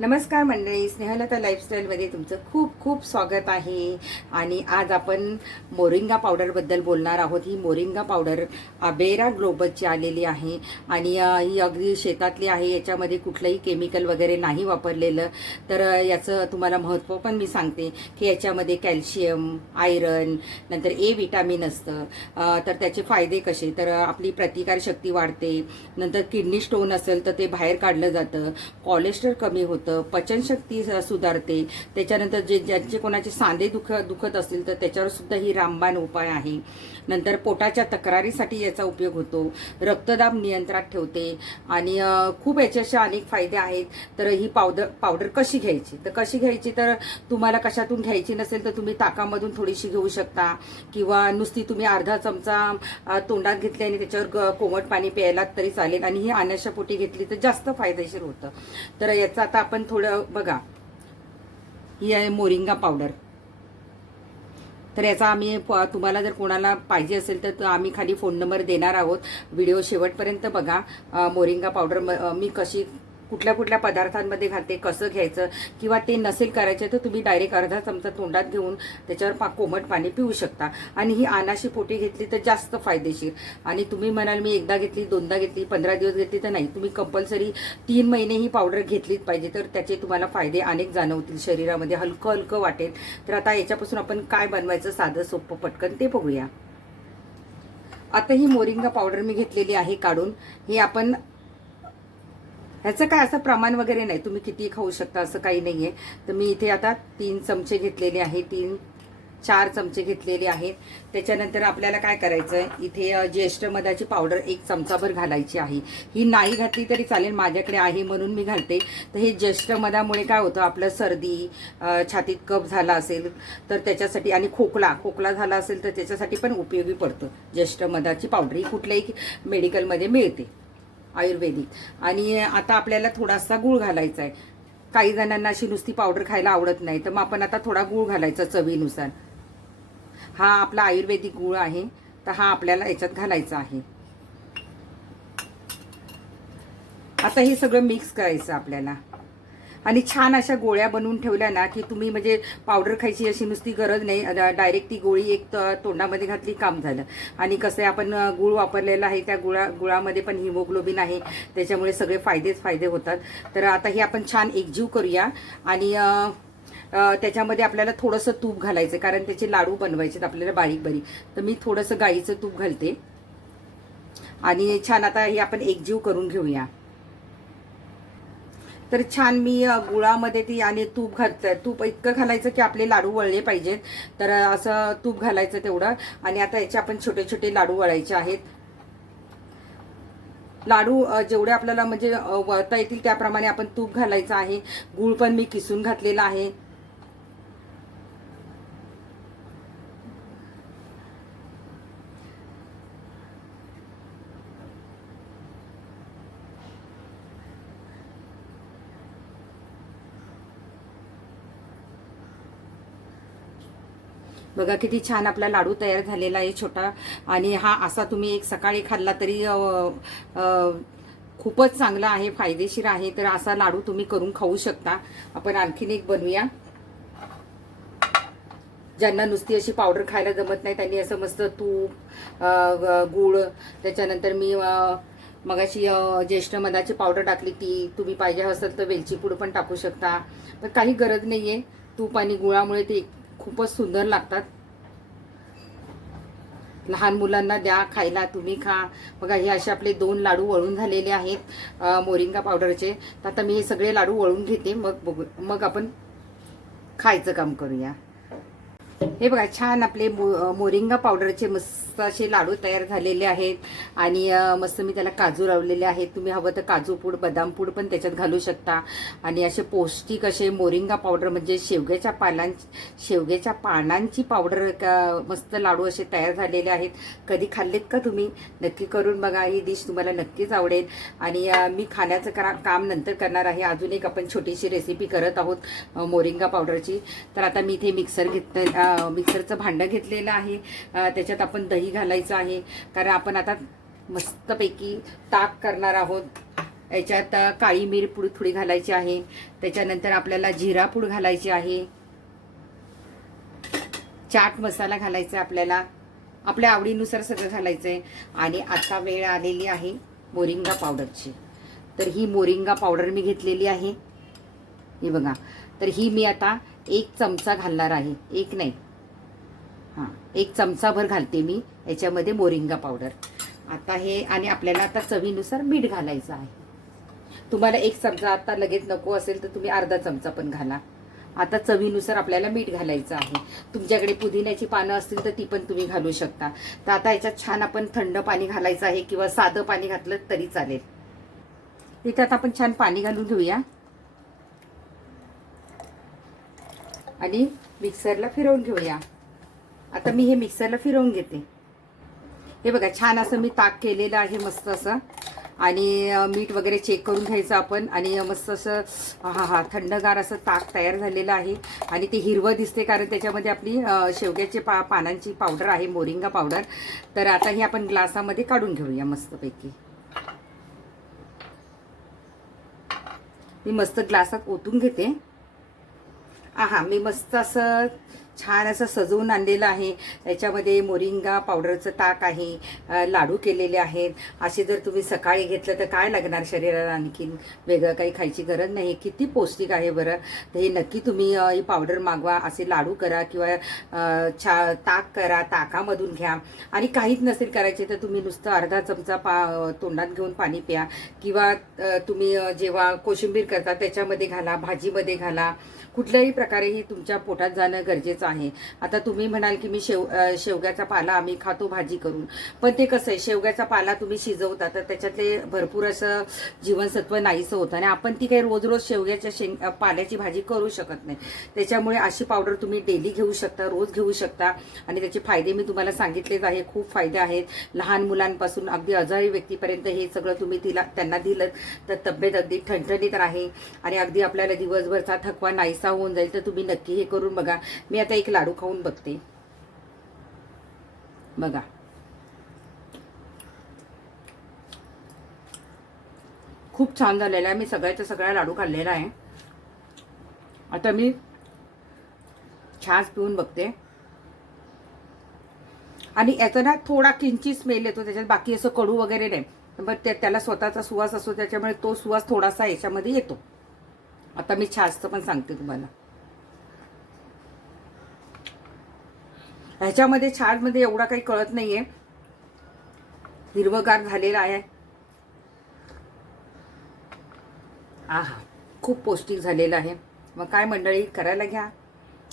नमस्कार मंडळी स्नेहलता लाईफस्टाईलमध्ये तुमचं खूप खूप स्वागत आहे. आणि आज आपण मोरिंगा पावडरबद्दल बोलणार आहोत. ही मोरिंगा पावडर अबेरा ग्लोबलची आलेली आहे. आणि ही अगदी शेतातली आहे. याच्यामध्ये कुठलंही केमिकल वगैरे नाही वापरलेलं. तर याचं तुम्हाला महत्त्व पण मी सांगते की याच्यामध्ये कॅल्शियम आयरन नंतर ए विटॅमिन असतं. तर त्याचे फायदे कसे? तर आपली प्रतिकारशक्ती वाढते. नंतर किडनी स्टोन असेल तर ते बाहेर काढलं जातं. कोलेस्ट्रॉल कमी होतं. पचनशक्ती सुधारते. त्याच्यानंतर जे ज्यांचे कोणाचे सांधे दुख दुखत असतील तर त्याच्यावर सुद्धा ही रामबाण उपाय आहे. नंतर पोटाच्या तक्रारीसाठी याचा उपयोग होतो. रक्तदाब नियंत्रणात ठेवते. आणि खूप याच्याचे अनेक फायदे आहेत. तर ही पावडर पावडर कशी घ्यायची? तर कशी घ्यायची? तर तुम्हाला कशातून घ्यायची नसेल तर तुम्ही ताकामधून थोडीशी घेऊ शकता. किंवा नुसती तुम्ही अर्धा चमचा तोंडात घेतली आणि त्याच्यावर कोमट पाणी प्यायलात तरी चालेल. आणि ही अनाशापोटी घेतली तर जास्त फायदेशीर होतं. तर याचा आता आपण थोडं बघा. ही आहे मोरिंगा पावडर. तर याचा आम्ही तुम्हाला जर कोणाला पाहिजे असेल तर आम्ही खाली फोन नंबर देणार आहोत. व्हिडिओ शेवटपर्यंत बघा. मोरिंगा पावडर मी कशी कुठल्या कुठल्या पदार्थांमध्ये घालते कसं घ्यायचं किंवा ते नसेल करायचं तर तुम्ही डायरेक्ट अर्धा चमचा तोंडात घेऊन त्याच्यावर पा कोमट पाणी पिऊ शकता. आणि ही अनाशी पोटी घेतली तर जास्त फायदेशीर. आणि तुम्ही म्हणाल मी एकदा घेतली दोनदा घेतली पंधरा दिवस घेतली तर नाही. तुम्ही कंपल्सरी तीन महिने ही पावडर घेतलीच पाहिजे. तर त्याचे तुम्हाला फायदे अनेक जाणवतील. शरीरामध्ये हलकं हलकं वाटेल. तर आता याच्यापासून आपण काय बनवायचं साधं सोपं पटकन ते बघूया. आता ही मोरिंगा पावडर मी घेतलेली आहे काढून. ही आपण ह्याचं काय असं प्रमाण वगैरे नाही. तुम्ही किती खाऊ शकता असं काही नाही आहे तर मी इथे आता तीन चमचे घेतलेले आहे तीन चार चमचे घेतलेले आहेत. त्याच्यानंतर आपल्याला काय करायचं आहे इथे ज्येष्ठ मधाची पावडर एक चमचाभर घालायची आहे. ही नाही घातली तरी चालेल माझ्याकडे आहे म्हणून मी घालते. तर हे ज्येष्ठ मधामुळे काय होतं? आपलं सर्दी छातीत कप झाला असेल तर त्याच्यासाठी आणि खोकला खोकला झाला असेल तर त्याच्यासाठी पण उपयोगी पडतं. ज्येष्ठ मधाची पावडर ही कुठल्याही मेडिकलमध्ये मिळते. आयुर्वेदिक. आणि आता आपल्याला थोडासा गूळ घालायचा आहे. काही जणांना अशी नुसती पावडर खायला आवडत नाही तर मग आपण आता थोडा गूळ घालायचा चवीनुसार. हा आपला आयुर्वेदिक गूळ आहे तर हा आपल्याला याच्यात घालायचा आहे. आता हे सगळं मिक्स करायचं आपल्याला. आणि छान अशा गोळ्या बनवून ठेवल्या ना की तुम्ही म्हणजे पावडर खायची अशी नुसती गरज नाही. डायरेक्ट ती गोळी एक तोंडामध्ये घातली काम झालं. आणि कसं आहे आपण गुळ वापरलेला आहे त्या गुळा गुळामध्ये पण हिमोग्लोबिन आहे. त्याच्यामुळे सगळे फायदेच फायदे होतात. तर आता हे आपण छान एकजीव करूया. आणि त्याच्यामध्ये आपल्याला थोडंसं तूप घालायचं कारण त्याचे लाडू बनवायचे आपल्याला बारीक बारीक. तर मी थोडंसं गाईचं तूप घालते. आणि छान आता हे आपण एकजीव करून घेऊया. तर छान मी गुळामध्ये ती आणि तूप घालतं तूप इतकं घालायचं की आपले लाडू वळले पाहिजेत. तर असं तूप घालायचं तेवढं. आणि आता याचे आपण छोटे छोटे लाडू वळायचे आहेत. लाडू जेवढे आपल्याला म्हणजे वळता येतील त्याप्रमाणे आपण तूप घालायचं आहे. गुळ पण मी किसून घातलेला आहे. बघा किती छान आपला लाडू तयार झालेला आहे छोटा. आणि हा असा तुम्ही एक सकाळी खाल्ला तरी खूपच चांगला आहे फायदेशीर आहे. तर असा लाडू तुम्ही करून खाऊ शकता. आपण आणखीन एक बनवूया. ज्यांना नुसती अशी पावडर खायला जमत नाही त्यांनी असं मस्त तूप गूळ त्याच्यानंतर मी मगाशी ज्येष्ठ मधाची पावडर टाकली ती. तुम्ही पाहिजे असेल तर वेलची पूड पण टाकू शकता. पण काही गरज नाही आहे तूप आणि गुळामुळे ते खूपच सुंदर लागतात. लहान मुलांना द्या खायला तुम्ही खा. बघा हे असे आपले दोन लाडू वळून झालेले आहेत मोरिंगा पावडरचे. तर आता मी हे सगळे लाडू वळून घेते. मग बघू मग आपण खायचं काम करूया. हे बघा छान आपले मो- मोरिंगा पावडरचे मस्त असे लाडू तयार झालेले आहेत. आणि मस्त मी त्याला काजू लावलेले आहेत. तुम्ही हवं तर काजू पूड बदाम पूड पण त्याच्यात घालू शकता. आणि असे पौष्टिक असे मोरिंगा पावडर म्हणजे शेवग्याच्या पालां शेवग्याच्या पानांची पावडर मस्त लाडू असे तयार झालेले आहेत. कधी खाल्लेत का तुम्ही? नक्की करून बघा. ही डिश तुम्हाला नक्कीच आवडेल. आणि मी खाण्याचं करा काम नंतर करणार आहे. अजून एक आपण छोटीशी रेसिपी करत आहोत मोरिंगा पावडरची. तर आता मी इथे मिक्सर घेत मिक्सरचं भांडं घेतलेलं आहे. त्याच्यात आपण दही घालायचं आहे. कारण आपण आता मस्तपैकी ताक करणार आहोत. याच्यात काळी मिर पूड थोडी घालायची आहे. त्याच्यानंतर आपल्याला जिरा पूड घालायची आहे. चाट मसाला घालायचा आहे आपल्याला. आपल्या आवडीनुसार सगळं घालायचं आहे आणि आता वेळ आलेली आहे मोरिंगा पावडरची. तर ही मोरिंगा पावडर मी घेतलेली आहे. हे बघा. तर ही मी आता एक चमचा घालणार आहे. एक नाही. हां एक चमचाभर घालते मी याच्यामध्ये मोरिंगा पावडर. आता हे आणि आपल्याला आता चवीनुसार मीठ घालायचं आहे. तुम्हाला एक चमचा आता लगेच नको असेल तर तुम्ही अर्धा चमचा पण घाला. आता चवीनुसार आपल्याला मीठ घालायचं आहे. तुमच्याकडे पुदिन्याची पानं असतील तर ती पण तुम्ही घालू शकता. तर आता याच्यात छान आपण थंड पाणी घालायचं आहे किंवा साधं पाणी घातलं तरी चालेल. तिथे आता आपण छान पाणी घालून घेऊया. आणि मिक्सरला फिरवून घेऊया. आता मी हे मिक्सरला फिरवून घेते. हे बघा छान असं मी ताक केलेलं आहे मस्त असं. आणि मीठ वगैरे चेक करून घ्यायचं आपण. आणि मस्त असं हा हा थंडगार असं ताक तयार झालेलं आहे. आणि ते हिरवं दिसते कारण त्याच्यामध्ये आपली शेवग्याची शेवग्याचे पा पानांची पावडर आहे मोरिंगा पावडर तर आता हे आपण ग्लासामध्ये काढून घेऊया मस्तपैकी. मी मस्त ग्लासात ओतून घेते. हा मी मस्त असं छान असं सजवून आणलेलं आहे. याच्यामध्ये मोरिंगा पावडरचं ताक आहे लाडू केलेले आहेत. असे जर तुम्ही सकाळी घेतलं तर काय लागणार शरीराला आणखीन? वेगळं काही खायची गरज नाही. किती पौष्टिक आहे बरं. तर हे नक्की तुम्ही ही पावडर मागवा. असे लाडू करा किंवा छा ताक करा. ताकामधून घ्या. आणि काहीच नसेल करायचे तर तुम्ही नुसतं अर्धा चमचा पा तोंडात घेऊन पाणी प्या. किंवा तुम्ही जेव्हा कोशिंबीर करता त्याच्यामध्ये घाला भाजीमध्ये घाला. कुठल्याही प्रकारे ही तुमच्या पोटात जाणं गरजेचं आहे. आता तुम्ही म्हणाल की मी शेव शेवग्याचा पाला आम्ही खातो भाजी करून. पण ते कसं आहे शेवग्याचा पाला तुम्ही शिजवता तर त्याच्यातले भरपूर असं जीवनसत्व नाहीसं होतं. आणि आपण ती काही रोज रोज शेवग्याच्या शेंग पाल्याची भाजी करू शकत नाही. त्याच्यामुळे अशी पावडर तुम्ही डेली घेऊ शकता रोज घेऊ शकता. आणि त्याचे फायदे मी तुम्हाला सांगितलेच आहे खूप फायदे आहेत. लहान मुलांपासून अगदी आजारी व्यक्तीपर्यंत हे सगळं तुम्ही तिला त्यांना दिलं तर तब्येत अगदी ठणठणीत राहील. आणि अगदी आपल्याला दिवसभरचा थकवा नाहीसा होऊन जाईल तर तुम्ही नक्की हे करून बघा. मी आता एक लाडू खाऊन बघते. बघा. खूप छान झालेला आहे. मी सगळ्याचा सगळ्या लाडू खाल्लेला आहे. आता मी छास पिऊन बघते. आणि याचा ना थोडा किंचित स्मेल येतो. त्याच्यात बाकी असं कडू वगैरे नाही. पण त्याला स्वतःचा सुवास असतो. त्याच्यामुळे तो सुवास थोडासा याच्यामध्ये येतो. आता मी छासचं पण सांगते तुम्हाला. ह्याच्यामध्ये छाटमध्ये एवढा काही कळत नाही आहे हिरवगार झालेला आहे. आहा खूप पौष्टिक झालेलं आहे. मग काय मंडळी करायला घ्या.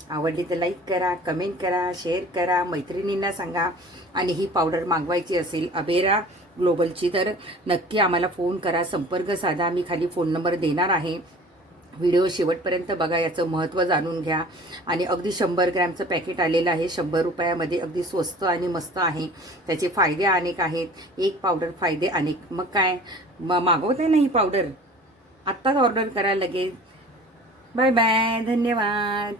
आवडली तर लाईक करा कमेंट करा शेअर करा मैत्रिणींना सांगा. आणि ही पावडर मागवायची असेल अबेरा ग्लोबलची तर नक्की आम्हाला फोन करा संपर्क साधा. मी खाली फोन नंबर देणार आहे. व्हिडिओ शेवटपर्यंत बघा याचं महत्त्व जाणून घ्या. आणि अगदी शंभर ग्रॅमचं पॅकेट आलेलं आहे. शंभर रुपयामध्ये अगदी स्वस्त आणि मस्त आहे. त्याचे फायदे अनेक आहेत. एक पावडर फायदे अनेक. मग काय? म मागवत आहे ना ही पावडर? आत्ताच ऑर्डर करा लगेच. Bye bye. धन्यवाद.